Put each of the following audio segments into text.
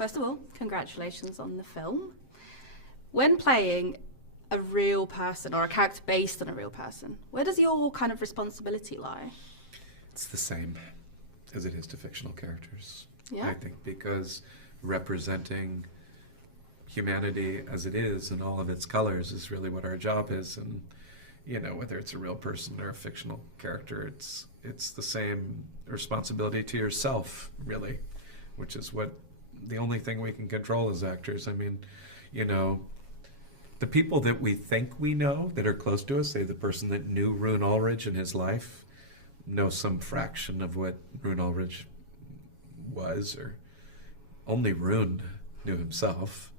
first of all, congratulations on the film. When playing a real person or a character based on a real person, where does your kind of responsibility lie? It's the same as it is to fictional characters. Yeah. I think because representing humanity as it is in all of its colors is really what our job is. And, you know, whether it's a real person or a fictional character, it's the same responsibility to yourself, really, which is what the only thing we can control as actors. I mean, you know, the people that we think we know that are close to us, say the person that knew Rune Ulrich in his life, know some fraction of what Rune Ulrich was, or only Rune knew himself,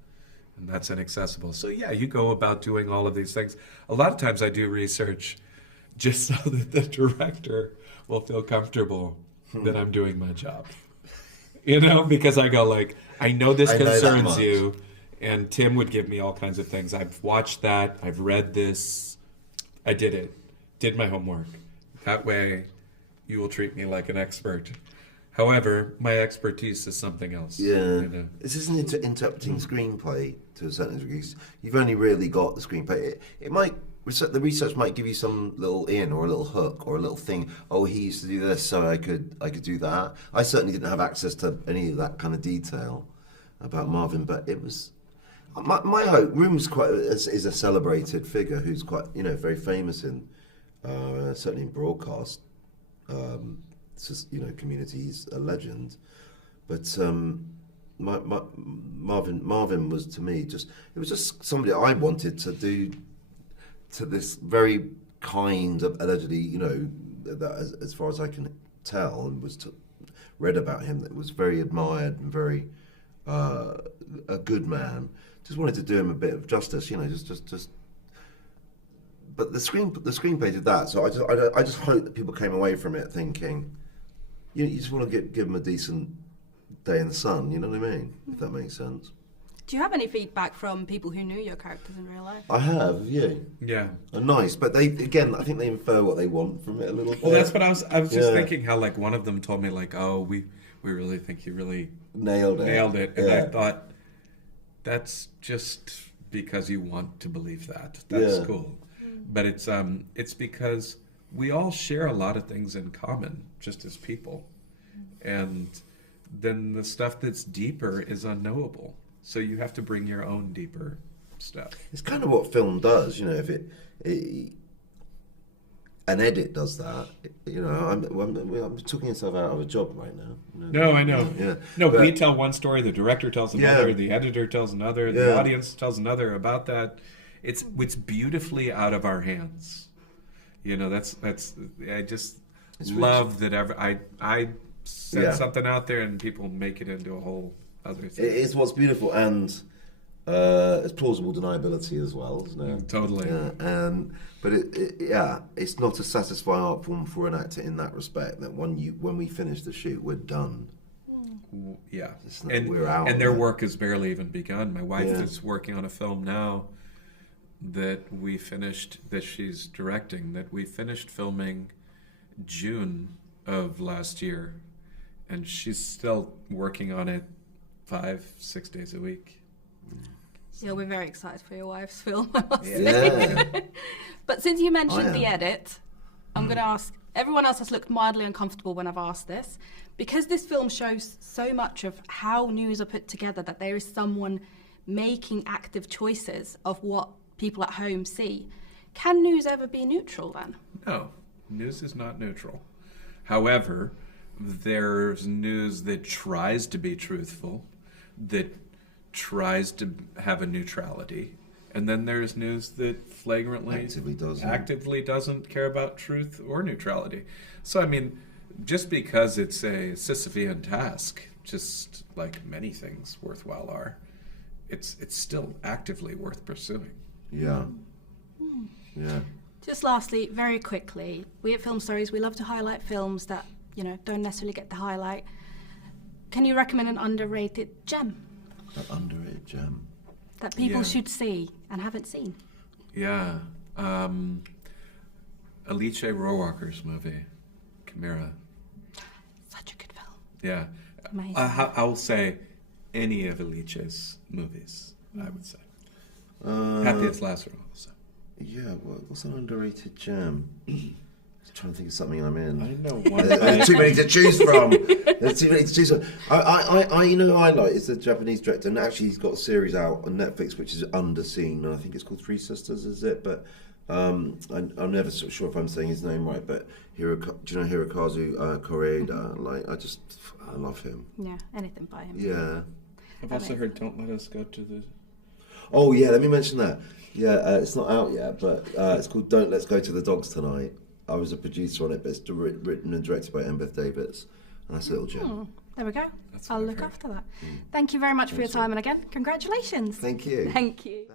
and that's inaccessible. So yeah, you go about doing all of these things. A lot of times I do research just so that the director will feel comfortable that I'm doing my job. You know, because I go like, I know this concerns you, and Tim would give me all kinds of things. I've watched that, I've read this, I did my homework. That way, you will treat me like an expert. However, my expertise is something else. Yeah. You know? This isn't interpreting screenplay to a certain degree. You've only really got the screenplay. It might, the research might give you some little in or a little hook or a little thing. Oh, he used to do this, so I could do that. I certainly didn't have access to any of that kind of detail about Marvin, but it was my hope. Room's is a celebrated figure who's quite, you know, very famous in certainly in broadcast. It's just, you know, community's a legend, but Marvin was, to me, it was just somebody I wanted to do to this very kind of, allegedly, you know, that as far as I can tell, and read about him, that was very admired and very a good man. Just wanted to do him a bit of justice, you know, just. But the screenplay did that, so I just hope that people came away from it thinking, you just want to give them a decent day in the sun, you know what I mean? If that makes sense. Do you have any feedback from people who knew your characters in real life? I have, yeah. Yeah. Nice, but I think they infer what they want from it a little bit. Well, that's what I was just thinking, how like one of them told me like, oh, we really think you really nailed it. And I thought, that's just because you want to believe that. That's cool. But it's because we all share a lot of things in common, just as people. And then the stuff that's deeper is unknowable. So you have to bring your own deeper stuff. It's kind of what film does, you know. If an edit does that, you know. I'm talking yourself out of a job right now. No, I know. Yeah. No, but we tell one story, the director tells another, the editor tells another, the audience tells another about that. It's beautifully out of our hands. You know, that's I just love that I send something out there and people make it into a whole other thing. It's what's beautiful, and it's plausible deniability as well, isn't it? Totally. Yeah. But it's not a satisfying art form for an actor in that respect. That when we finish the shoot, we're done. Yeah, we're out. And their work has barely even begun. My wife is working on a film now that she's directing, that we finished filming June of last year, and she's still working on it 5-6 days a week. Yeah, we're very excited for your wife's film, I must say. But since you mentioned the edit, I'm going to ask, everyone else has looked mildly uncomfortable when I've asked this, because this film shows so much of how news are put together, that there is someone making active choices of what people at home see. Can news ever be neutral then? No, news is not neutral. However, there's news that tries to be truthful, that tries to have a neutrality, and then there's news that flagrantly actively doesn't care about truth or neutrality. So I mean, just because it's a Sisyphean task, just like many things worthwhile are, it's still actively worth pursuing. Yeah. Just lastly, very quickly, we at Film Stories, we love to highlight films that, you know, don't necessarily get the highlight. Can you recommend an underrated gem? An underrated gem? That people should see and haven't seen? Yeah. Alice Rohrwacher's movie, Chimera. Such a good film. Yeah. Amazing. I will say, any of Alice's movies, I would say. Happy as Lazaro also. Yeah, what's an underrated gem? Just trying to think of something I'm in. I know one. There's too many to choose from. There's too many to choose from. You know who I like is the Japanese director, and actually he's got a series out on Netflix which is underseen, and I think it's called Three Sisters, is it? But I'm never so sure if I'm saying his name right. But do you know Hirokazu Koreeda? Like, I love him. Yeah, anything by him. Yeah. I've also heard Don't Let Us Go to the... Oh yeah, let me mention that. Yeah, it's not out yet, but it's called Don't Let's Go to the Dogs Tonight. I was a producer on it, but it's written and directed by Embeth Davidtz, and that's a little gem. There we go. That's I'll what I've look heard. after that. Thank you very much for your time, and again, congratulations. Thank you. Thank you.